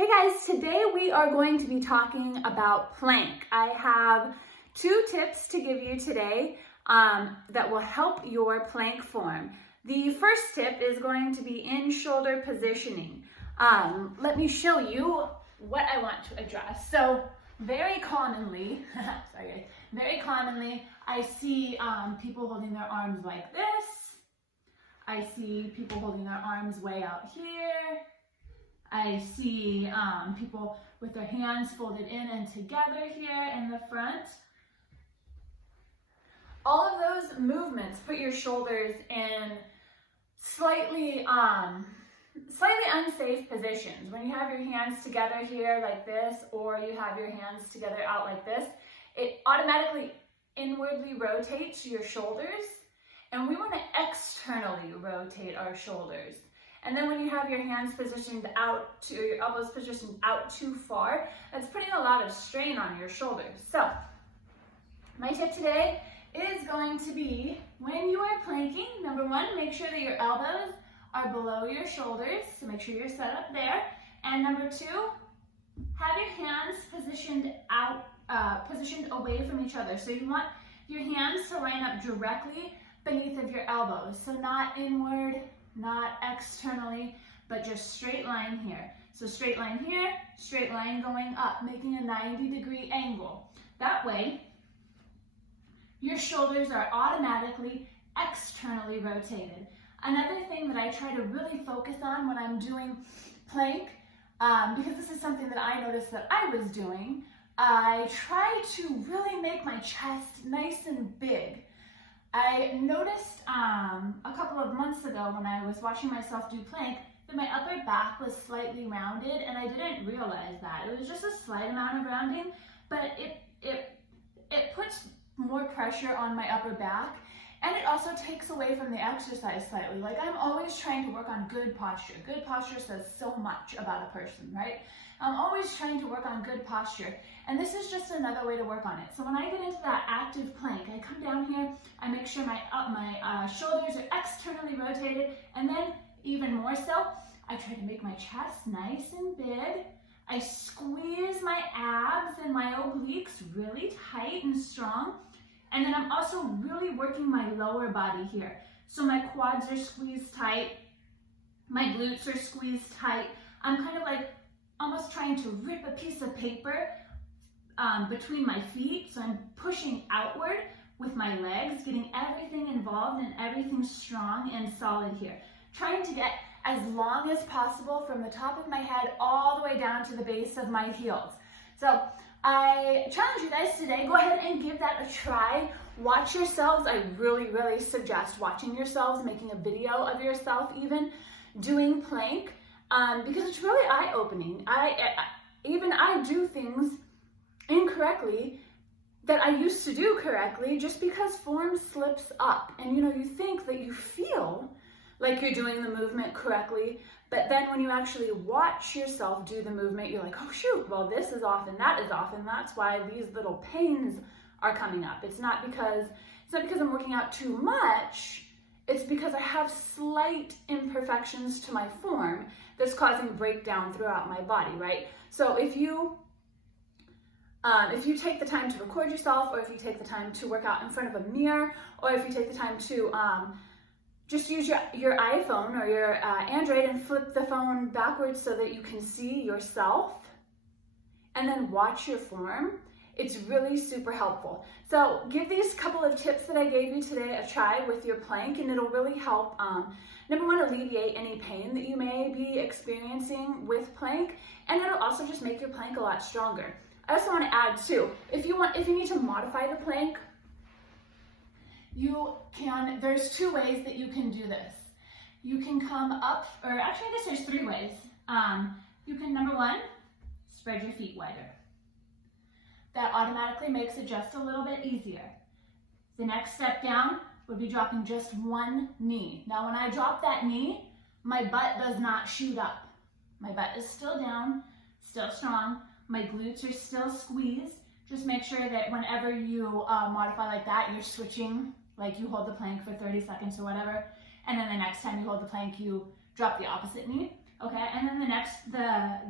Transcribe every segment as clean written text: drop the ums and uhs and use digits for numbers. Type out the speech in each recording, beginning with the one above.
Hey guys, today we are going to be talking about plank. I have 2 tips to give you today that will help your plank form. The first tip is going to be in shoulder positioning. Let me show you what I want to address. So very commonly, I see people holding their arms like this. I see people holding their arms way out here. I see people with their hands folded in and together here in the front. All of those movements put your shoulders in slightly unsafe positions. When you have your hands together here like this, or you have your hands together out like this, it automatically inwardly rotates your shoulders, and we want to externally rotate our shoulders. And then when you have your hands positioned out to your elbows positioned out too far, that's putting a lot of strain on your shoulders. So my tip today is going to be, when you are planking, number 1, make sure that your elbows are below your shoulders, so make sure you're set up there. And number 2, have your hands positioned out, positioned away from each other. So you want your hands to line up directly beneath of your elbows, so not inward, not externally, but just straight line here. So straight line here, straight line going up, making a 90-degree angle. That way, your shoulders are automatically externally rotated. Another thing that I try to really focus on when I'm doing plank, because this is something that I noticed that I was doing, I try to really make my chest nice and big. I noticed a couple of months ago when I was watching myself do plank that my upper back was slightly rounded, and I didn't realize that. It was just a slight amount of rounding, but it puts more pressure on my upper back, and it also takes away from the exercise slightly. Like, I'm always trying to work on good posture. Good posture says so much about a person, right? I'm always trying to work on good posture, and this is just another way to work on it. So when I get into that active plank, I come down here, I make sure my shoulders are externally rotated, and then even more so, I try to make my chest nice and big. I squeeze my abs and my obliques really tight and strong, and then I'm also really working my lower body here. So my quads are squeezed tight, my glutes are squeezed tight. I'm kind of like almost trying to rip a piece of paper between my feet. So I'm pushing outward with my legs, getting everything involved and everything strong and solid here. Trying to get as long as possible from the top of my head all the way down to the base of my heels. So I challenge you guys today, go ahead and give that a try. Watch yourselves. I really suggest watching yourselves, making a video of yourself even doing plank, because it's really eye-opening. I do things incorrectly that I used to do correctly just because form slips up. And you think that you feel like you're doing the movement correctly, but then when you actually watch yourself do the movement, you're like, oh shoot, well this is off and that is off, and that's why these little pains are coming up. It's not because I'm working out too much, it's because I have slight imperfections to my form that's causing breakdown throughout my body, right? So if you take the time to record yourself, or if you take the time to work out in front of a mirror, or if you take the time to just use your iPhone or your Android and flip the phone backwards so that you can see yourself and then watch your form, it's really super helpful. So give these couple of tips that I gave you today a try with your plank, and it'll really help, number 1, alleviate any pain that you may be experiencing with plank, and it'll also just make your plank a lot stronger. I also want to add too, if you need to modify the plank, there's 2 ways that you can do this. You can come up, or actually I guess there's 3 ways. You can, number 1, spread your feet wider. That automatically makes it just a little bit easier. The next step down would be dropping just 1 knee. Now when I drop that knee, my butt does not shoot up. My butt is still down, still strong. My glutes are still squeezed. Just make sure that whenever you modify like that, you're switching, like you hold the plank for 30 seconds or whatever, and then the next time you hold the plank, you drop the opposite knee. Okay, and then the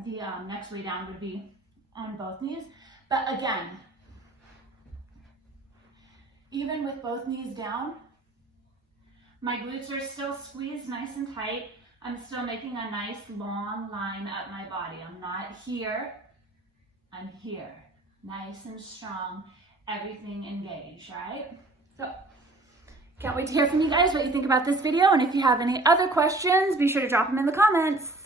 the next way down would be on both knees. But again, even with both knees down, my glutes are still squeezed nice and tight. I'm still making a nice long line up my body. I'm not here, I'm here. Nice and strong, everything engaged, right? So, can't wait to hear from you guys what you think about this video, and if you have any other questions, be sure to drop them in the comments.